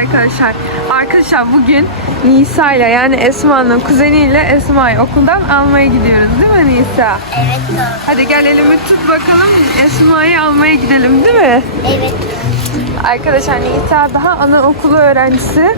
arkadaşlar. Arkadaşlar bugün Nisa ile yani Esma'nın kuzeniyle Esma'yı okuldan almaya gidiyoruz değil mi Nisa? Evet doğru. Hadi gel elimi tut bakalım Esma'yı almaya gidelim değil mi? Evet. Arkadaşlar Nisa daha anaokulu öğrencisi.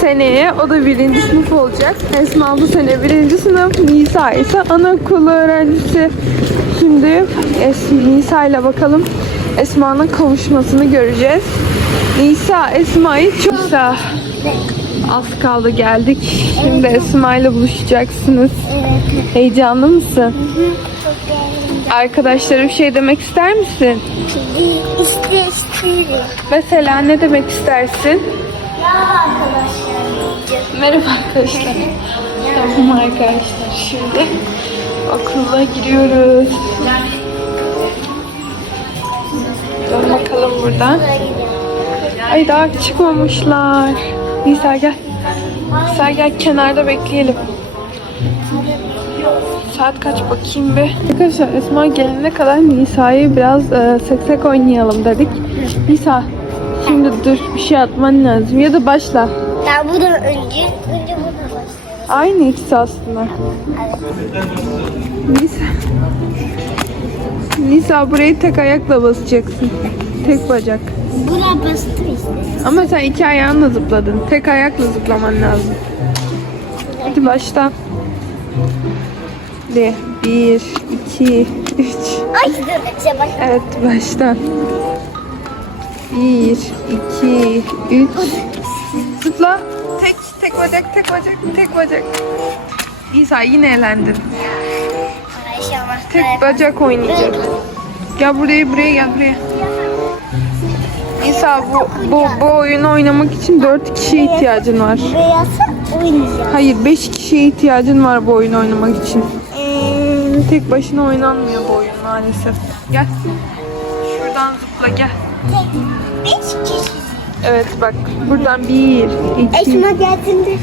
Seneye o da birinci sınıf olacak. Esma bu sene birinci sınıf. Nisa ise anaokulu öğrencisi. Şimdi Nisa ile bakalım Esma'nın kavuşmasını göreceğiz. Nisa Esma'yı çok Nisa, az kaldı geldik. Şimdi Esma ile buluşacaksınız. Evet. Heyecanlı mısın? Arkadaşlara bir şey demek ister misin? İsterim. Mesela ne demek istersin? Ya arkadaşlar. Merhaba arkadaşlar. Tamam arkadaşlar şimdi okula giriyoruz. Dön bakalım buradan. Ay daha çıkmamışlar. Nisa gel. Nisa gel kenarda bekleyelim. Saat kaç bakayım bir. Arkadaşlar Esma gelene kadar Nisa'yı biraz e, seksek oynayalım dedik. Nisa şimdi dur bir şey atman lazım ya da başla. Ya bu da önce, önce bu da başlıyor. Aynı ikisi aslında. Nisa. Nisa burayı tek ayakla basacaksın. Tek bacak. Buna bastım işte. Ama sen iki ayağınla zıpladın. Tek ayakla zıplaman lazım. Hadi başla. Hadi. Bir, iki, üç. Ay dur. Şey bak. Evet başla. Bir, iki, üç. Zıpla. Tek, tek bacak, tek bacak, tek bacak. İsa yine elendin. Tek bacak oynayacağız. Gel buraya, buraya gel buraya. İsa bu, bu, bu oyunu oynamak için dört kişiye ihtiyacın var. Hayır beş kişiye ihtiyacın var bu oyunu oynamak için. Tek başına oynanmıyor bu oyun maalesef. Gel. Şuradan zıpla gel. tek beş kişi. Evet bak buradan bir, iki. Esma geldiğinde.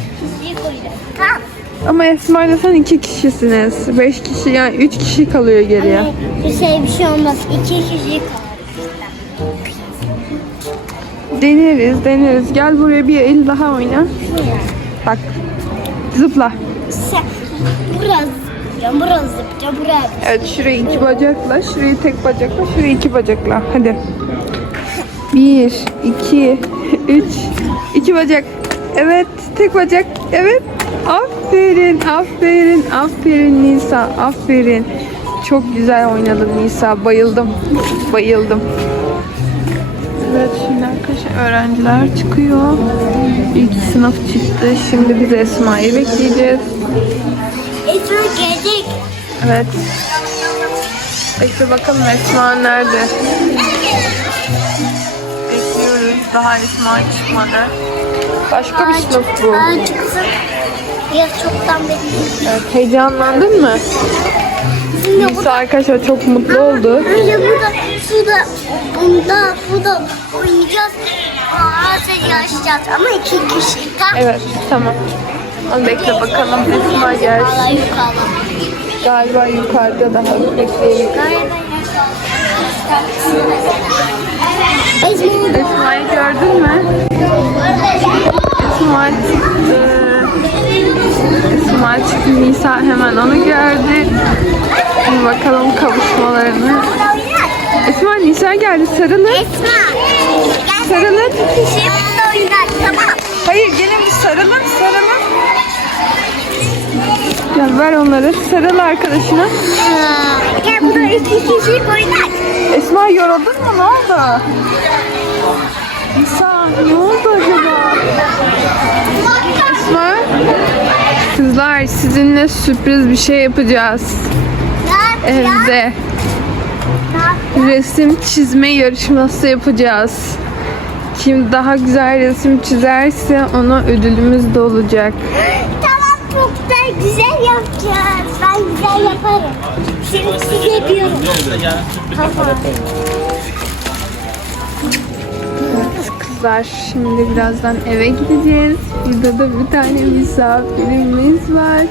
Tamam. Ama Esma ile sen iki kişisiniz. Beş kişi yani üç kişi kalıyor geriye. Anne, bir şey bir şey olmaz. İki kişi kalır. Deneriz deneriz. Gel buraya bir el daha oyna. Bak zıpla. Sen biraz zıplayacağım, biraz zıplayacağım, buraya. Evet şurayı iki bacakla, şurayı tek bacakla, şurayı iki bacakla. Hadi. Bir, iki, üç. iki bacak. Evet, tek bacak. Evet. Aferin, aferin, aferin Nisa, aferin. Çok güzel oynadın Nisa. Bayıldım. Bayıldım. Evet şimdi arkadaşlar öğrenciler çıkıyor. İlk sınıf çıktı. Şimdi biz Esma'yı bekleyeceğiz. Esma gelecek. Evet. Bekle bakalım Esma nerede? Daha Esma çıkmadı. Başka bir sınıf bu. Aa, çıksın. Ya çoktan bekliyorum. Evet, heyecanlandın mı? Nisa arkadaşlar çok mutlu oldu. Önce burada, şurada, bunda, burada oynayacağız. Aa, yarışacağız ama iki kişi. Tamam. Evet tamam. Onu bekle bakalım Esma gelsin. Yukarıda. Galiba yukarıda daha bekleyelim. Esma Esma'yı gördün mü? Esma çıktı. Esma çıktı. Nisa hemen onu gördü. Şimdi bakalım kavuşmalarını. Esma Nisa geldi. Sarılın. Esma. Sarılın. Şimdi burada oynar. Tamam. Hayır gelin bir sarılın. Sarılın. Gel ver onları. Sarıl arkadaşına. Gel burada iki kişi oynar. Esma yoruldun mu? Ne oldu? Ne oldu acaba? Esma. Kızlar sizinle sürpriz bir şey yapacağız. Evde Ne resim çizme yarışması yapacağız. Kim daha güzel resim çizerse ona ödülümüz de olacak. Tamam çok da güzel yapacağız. Ben güzel yaparım. Şimdi size yapıyorum. Evet kızlar şimdi birazdan eve gideceğiz. Burada da bir tane misafirimiz var.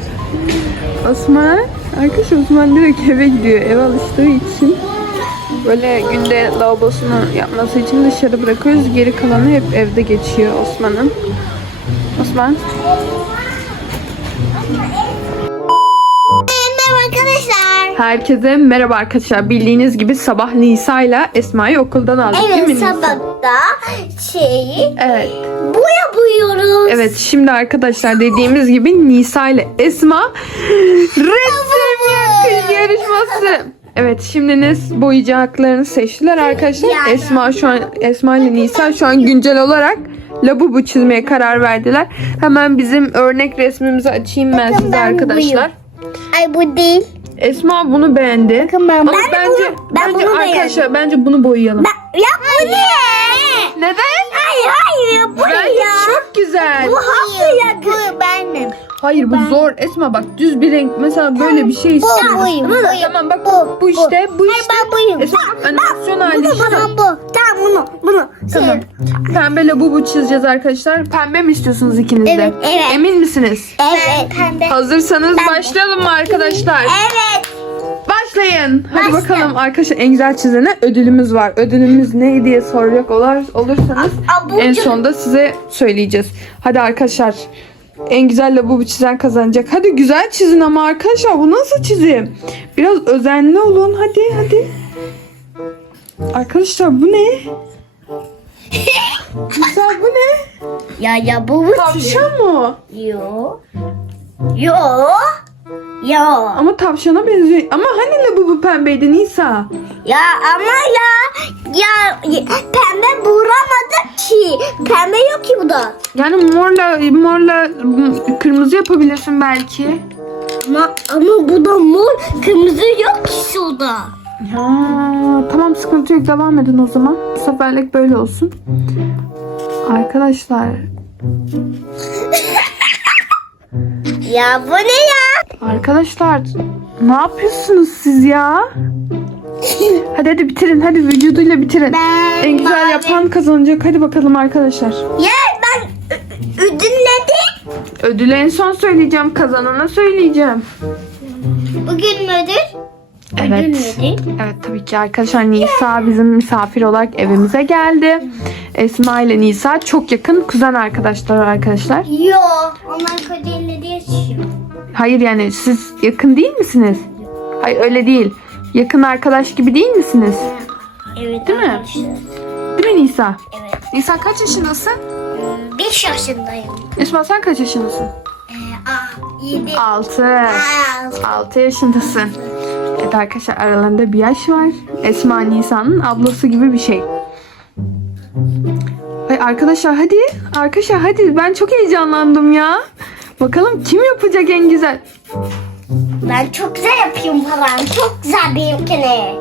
Osman. Arkadaş Osman direkt eve gidiyor. Eve alıştığı için. Böyle günde lavabosunu yapması için dışarı bırakıyoruz. Geri kalanı hep evde geçiyor Osman'ın. Osman. Herkese merhaba arkadaşlar. Bildiğiniz gibi sabah Nisa ile Esma'yı okuldan aldık değil mi Evet Nisa? sabahta şeyi Evet. boya boyuyoruz. Evet şimdi arkadaşlar dediğimiz gibi Nisa ile Esma resim yakın yarışması. Evet şimdi ne boyayacaklarını seçtiler arkadaşlar. Yani. Esma şu an Esma ile Nisa şu an güncel olarak labubu çizmeye karar verdiler. Hemen bizim örnek resmimizi açayım ben Bakın size ben arkadaşlar. Ay bu değil. Esma bunu beğendi. Bakın ben- Ama Ben bence bunu- ben bence bunu arkadaşlar bence bunu boyayalım. Ben, ya bu ne? Neden? Hayır hayır bu Bence ya. çok güzel. Bu hayır bu benim. Hayır bu zor. Esma bak düz bir renk mesela böyle bir şey Bu istiyoruz. buyum. Tamam, buyum. Tamam bak Bu, bu, işte bu Hayır işte. ben buyum. Esma bak animasyon hali Bu işte. tamam bu. Tamam bunu bunu. Tamam. Pembe labubu çizeceğiz arkadaşlar. Pembe mi istiyorsunuz ikiniz de? Evet, evet. Emin misiniz? Evet. Pembe. Hazırsanız Pembe. başlayalım mı arkadaşlar? Evet. Başlayın. Hadi Başla. bakalım arkadaşlar en güzel çizene ödülümüz var. Ödülümüz ne diye soracak olur, olursanız en sonda size söyleyeceğiz. Hadi arkadaşlar en güzel labubu çizen kazanacak. Hadi güzel çizin ama arkadaşlar bu nasıl çizim? Biraz özenli olun hadi hadi. Arkadaşlar bu ne? Güzel bu ne? Ya ya bu bu Tavşan mı? Yo. Yo. Yo. Ama tavşana benziyor. Ama hani labubu pembeydi Nisa? Ya ama ya ya pembe vuramadı ki. Pembe yok ki bu da. Yani morla morla kırmızı yapabilirsin belki. Ama, ama bu da mor. Kırmızı yok ki suda. Ya tamam sıkıntı yok devam edin o zaman. Bu seferlik böyle olsun. Arkadaşlar Ya bu ne ya? Arkadaşlar ne yapıyorsunuz siz ya? Hadi hadi bitirin hadi vücuduyla bitirin. Ben En güzel mavi. yapan kazanacak. Hadi bakalım arkadaşlar. Ya ben ö- ödülledim. Ödülü en son söyleyeceğim. Kazanana söyleyeceğim. Bugün mü ödül? Evet. ödül? Evet tabii ki arkadaşlar Nisa bizim misafir olarak evimize geldi. Esma ile Nisa çok yakın kuzen arkadaşlar arkadaşlar. Yo. Onlar kocaeli yaşıyor. Hayır yani siz yakın değil misiniz? Hayır öyle değil. Yakın arkadaş gibi değil misiniz? Evet. Değil mi? arkadaşlar. Değil mi Nisa? Evet. Nisa kaç yaşındasın? 5 yaşındayım. Esma sen kaç yaşındasın? Ee, 7. 6. Aa, 6 yaşındasın. Evet arkadaşlar aralarında bir yaş var. Esma Nisa'nın ablası gibi bir şey. Ay arkadaşlar hadi. Arkadaşlar hadi. Ben çok heyecanlandım ya. Bakalım kim yapacak en güzel. Ben çok güzel yapıyorum falan. Çok güzel benimkine.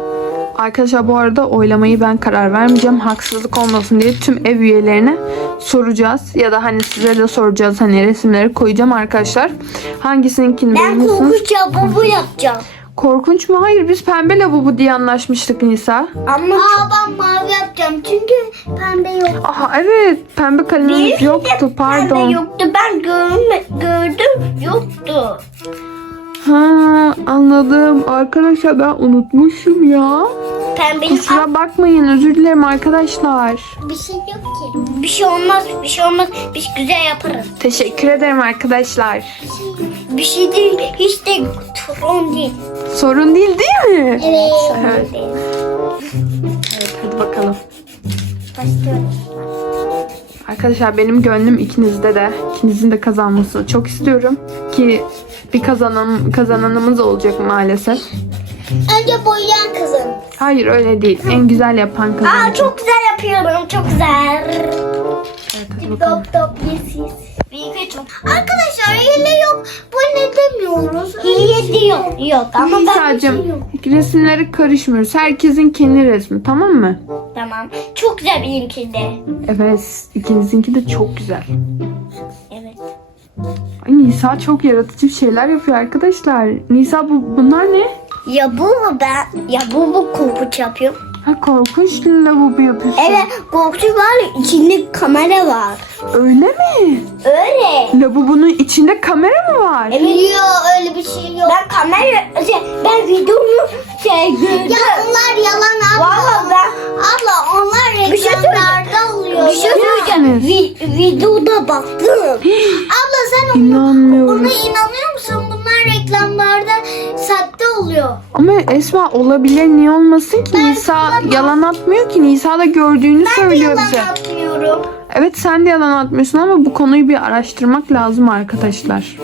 Arkadaşlar bu arada oylamayı ben karar vermeyeceğim. Haksızlık olmasın diye tüm ev üyelerine soracağız. Ya da hani size de soracağız. Hani resimleri koyacağım arkadaşlar. Hangisininkini Ben beğeniyorsunuz? korkunç yapacağım. Korkunç mu? Hayır biz pembe labubu diye anlaşmıştık Nisa. Ama Aa, ben mavi yapacağım çünkü pembe yok. Aha evet pembe kalemimiz yoktu pardon. Pembe yoktu. Ben görme, gördüm yoktu. Ha anladım. Arkadaşlar ben unutmuşum ya. Pembe Kusura bakmayın özür dilerim arkadaşlar. bir şey yok ki. Bir şey olmaz, bir şey olmaz. Biz güzel yaparız. Teşekkür ederim arkadaşlar. Bir şey değil, hiç de sorun değil. Sorun değil değil mi? Evet. Evet. Evet hadi bakalım. Başlıyoruz. Arkadaşlar benim gönlüm ikinizde de. ikinizin de kazanmasını çok istiyorum. Ki bir kazanan, kazananımız olacak maalesef. Önce boyayan kızım. Hayır öyle değil. En güzel yapan Aa kazanacak. çok güzel yapıyorum, çok güzel. Evet. Top top yes yes. Çok. Arkadaşlar hile yok. Bu ne demiyoruz? Hile diyor. Yok ama ben bir şey yok. resimleri karışmıyoruz. Herkesin kendi resmi tamam mı? Tamam. Çok güzel benimki de. Evet ikinizinki de çok güzel. Evet. Ay Nisa çok yaratıcı şeyler yapıyor arkadaşlar. Nisa bu bunlar ne? Ya bu mu ben? Ya bu bu korkunç yapıyor. Ha korkunç lavabo yapıyorsun. Evet korkunç var içinde kamera var. Öyle mi? Öyle. Lavabonun içinde kamera mı var? Evet. Yok öyle bir şey yok. Ben kamera, şey, ben videomu şey gördüm. Ya onlar yalan abla. Valla ben. Abla onlar şey reklamlarda oluyor. Bir şey söyleyeceğim. Vi- videoda baktım. Abla sen ona, İnanmıyorum. ona inanıyor musun? Reklamlarda sahte oluyor. Ama Esma olabilir niye olmasın ki? Nisa yalan atmıyor ki. Nisa da gördüğünü Ben söylüyor yalan bize. atmıyorum. Evet sen de yalan atmıyorsun ama bu konuyu bir araştırmak lazım arkadaşlar.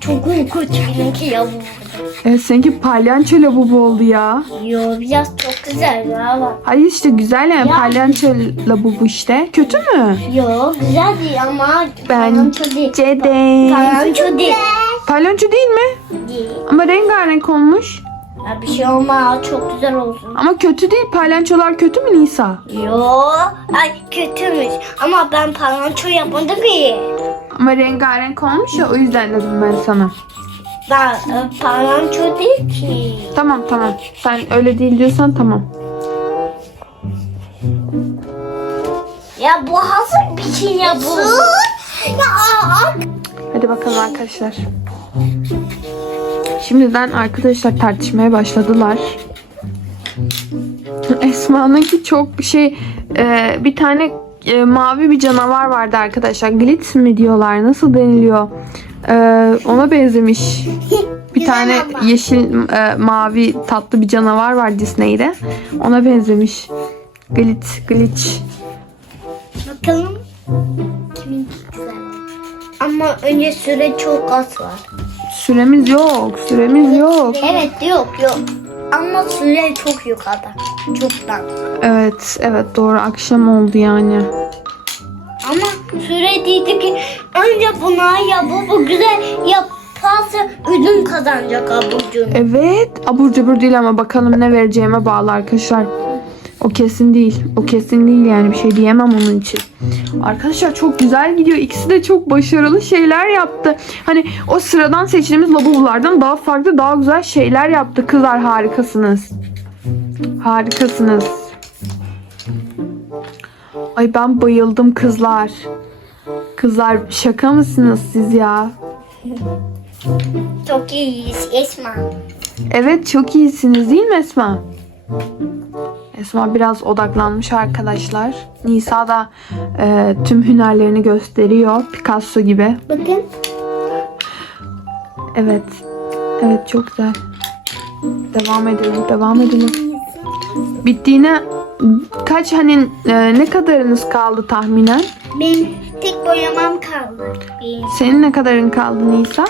Çok korkunç benimki ya bu. Evet seninki palyanço labubu oldu ya. Yo biraz çok güzel ya bak. Hayır işte güzel yani palyanço labubu işte. Kötü mü? Yo güzel değil ama palyaço değil. Bence de. Palyaço değil. Palyanço değil mi? Değil. Ama rengarenk olmuş. Ya bir şey olmaz çok güzel olsun. Ama kötü değil. Palyançolar kötü mü Nisa? Yo ay kötümüş ama ben palyaço yapmadım ki. Ama rengarenk olmuş ya o yüzden dedim ben sana. Ben palyaço değil ki. Tamam tamam. Sen öyle değil diyorsan tamam. Ya bu hazır bir şey ya bu. Ya Hadi bakalım arkadaşlar. Şimdiden arkadaşlar tartışmaya başladılar. Esma'nınki çok şey e, bir tane e, mavi bir canavar vardı arkadaşlar. Glitz mi diyorlar? Nasıl deniliyor? E, ona benzemiş. Bir tane yeşil e, mavi tatlı bir canavar var Disney'de. Ona benzemiş. Glitz, glitch. Bakalım kiminki güzel. Ama önce süre çok az var. Süremiz yok. Süremiz yok. Evet yok yok. Ama süre çok yukarıda. Çoktan. Evet, evet doğru akşam oldu yani. Ama süre dedi ki önce buna ya bu, bu güzel yaparsa ödül kazanacak abucun. Evet, abur cubur değil ama bakalım ne vereceğime bağlı arkadaşlar. O kesin değil. O kesin değil yani bir şey diyemem onun için. Arkadaşlar çok güzel gidiyor. İkisi de çok başarılı şeyler yaptı. Hani o sıradan seçtiğimiz labubulardan daha farklı, daha güzel şeyler yaptı. Kızlar harikasınız. Harikasınız. Ay ben bayıldım kızlar. Kızlar şaka mısınız siz ya? Çok iyiyiz Esma. Evet çok iyisiniz değil mi Esma? Esma biraz odaklanmış arkadaşlar. Nisa da e, tüm hünerlerini gösteriyor. Picasso gibi. Bakın. Evet. Evet çok güzel. Devam edelim. Devam edelim. Bittiğine kaç hani e, ne kadarınız kaldı tahminen? Benim tek boyamam kaldı. Benim, Senin ne kadarın kaldı Nisa?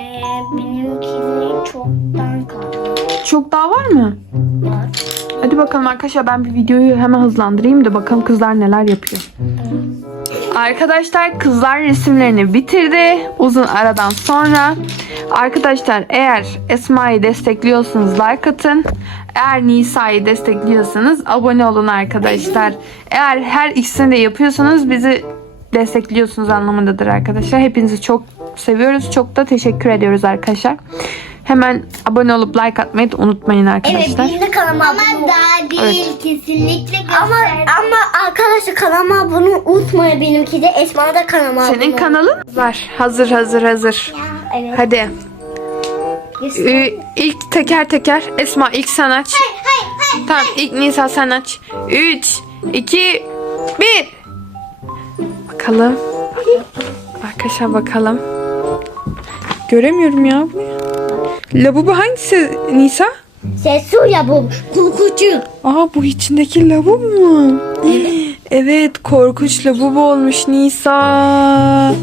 e, benimkinin çoktan kaldı. Çok daha var mı? Var. Hadi bakalım arkadaşlar ben bir videoyu hemen hızlandırayım da bakalım kızlar neler yapıyor. Arkadaşlar kızlar resimlerini bitirdi uzun aradan sonra. Arkadaşlar eğer Esma'yı destekliyorsanız like atın. Eğer Nisa'yı destekliyorsanız abone olun arkadaşlar. Eğer her ikisini de yapıyorsanız bizi destekliyorsunuz anlamındadır arkadaşlar. Hepinizi çok seviyoruz. Çok da teşekkür ediyoruz arkadaşlar. Hemen abone olup like atmayı da unutmayın Evet arkadaşlar. benim de kanalıma Ama abone daha değil kesinlikle göster. Ama ama arkadaşlar kanalıma abone unutmayın benimki de Esma da kanalıma abone Senin ol. kanalın var. Hazır hazır hazır. Evet. Hadi. Göster. Ee, ilk teker teker. Esma ilk sen aç. Hayır hayır. Tamam ilk Nisa sen aç. 3, 2, 1. Bakalım. Arkadaşlar bakalım. Göremiyorum ya. Labubu hangisi Nisa? Ses ya bu korkucu. Aa bu içindeki lavabo mu? Evet korkunç lavabo olmuş Nisa.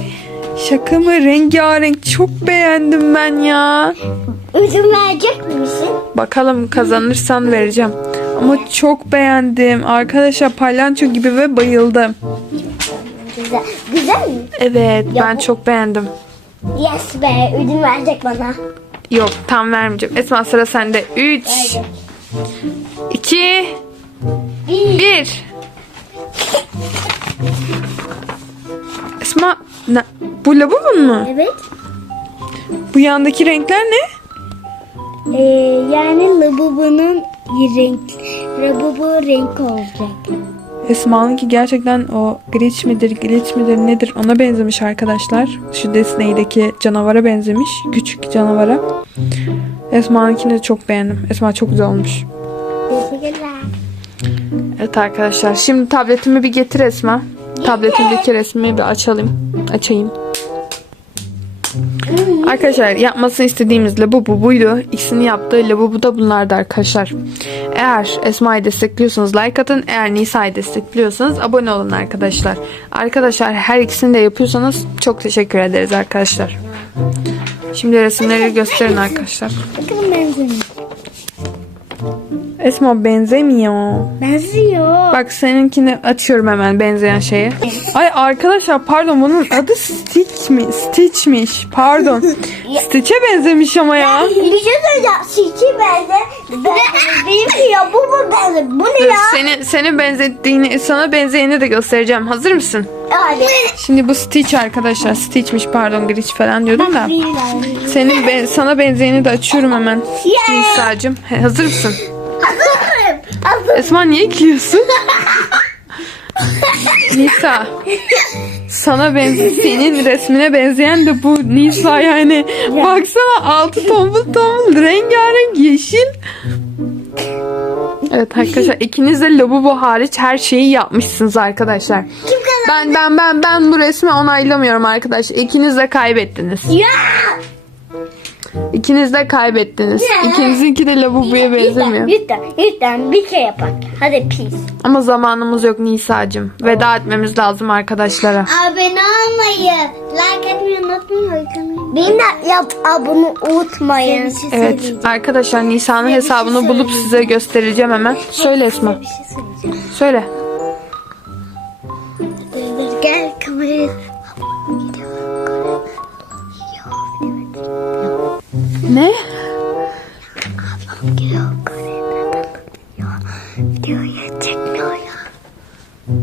Şaka mı? Rengarenk. Çok beğendim ben ya. Ödül verecek misin? Bakalım kazanırsan vereceğim. Ama çok beğendim. Arkadaşlar palyanço gibi ve bayıldım. Güzel. Güzel mi? Evet Ya ben bu- çok beğendim. Yes be ödül verecek bana. Yok tam vermeyeceğim. Esma sıra sende. 3, Verecek. 2, Bir. 1. Esma ne- bu lavabon mu? Evet. Bu yandaki renkler ne? Ee, yani labubunun renk, labubu renk olacak. Esma'nınki gerçekten o glitch midir, glitch midir nedir ona benzemiş arkadaşlar. Şu Disney'deki canavara benzemiş. Küçük canavara. Esma'nınkini de çok beğendim. Esma çok güzel olmuş. Evet arkadaşlar şimdi tabletimi bir getir Esma. Tabletimdeki resmi bir açalım. Açayım. Arkadaşlar yapmasını istediğimiz labubu buydu. İkisini yaptığı labubu da bunlardı arkadaşlar. Eğer Esma'yı destekliyorsanız like atın. Eğer Nisa'yı destekliyorsanız abone olun arkadaşlar. Arkadaşlar her ikisini de yapıyorsanız çok teşekkür ederiz arkadaşlar. Şimdi resimleri gösterin arkadaşlar. Bakın benzemiyor. Esma benzemiyor. Benziyor. Bak seninkini açıyorum hemen benzeyen şeye. Ay arkadaşlar pardon bunun adı Stitch mi? Stitch'miş. Pardon. Stitch'e benzemiş ama ya. Bir şey söyleyeceğim. Siki bende. Ben, benimki ya bu mu bende? Bu ne Dur, ya? Seni seni benzettiğini sana benzeyeni de göstereceğim. Hazır mısın? Hadi. Şimdi bu Stitch arkadaşlar. Stitch'miş pardon Glitch falan diyordum da. Senin ben, sana benzeyeni de açıyorum hemen. Nisa'cığım. Hazır mısın? Hazırım. Esma niye ekliyorsun? Nisa. Sana benze senin resmine benzeyen de bu Nisa yani. Baksana altı tombul tombul rengarenk yeşil. Evet arkadaşlar ikiniz de lavabo hariç her şeyi yapmışsınız arkadaşlar. Kim kazandı? Ben ben ben ben bu resmi onaylamıyorum arkadaşlar. İkiniz de kaybettiniz. Ya. İkiniz de kaybettiniz. İkinizinki de lavaboya benzemiyor. Lütfen, lütfen bir şey yapak. Hadi peace. Ama zamanımız yok Nisa'cığım. Veda etmemiz lazım arkadaşlara. Abone olmayı, like atmayı unutmayın. Beni de yap abone unutmayın. Evet arkadaşlar Nisa'nın hesabını bulup size göstereceğim hemen. Söyle Esma. Bir şey söyleyeceğim. Ne? Videoya çekmiyor ya.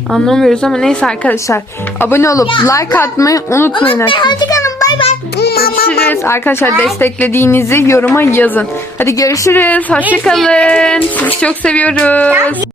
Anlamıyoruz ama neyse arkadaşlar. Abone olup like atmayı unutmayın. arkadaşlar. Hoşçakalın bay bay. Görüşürüz. Arkadaşlar desteklediğinizi yoruma yazın. Hadi görüşürüz. Hoşçakalın. Sizi çok seviyoruz.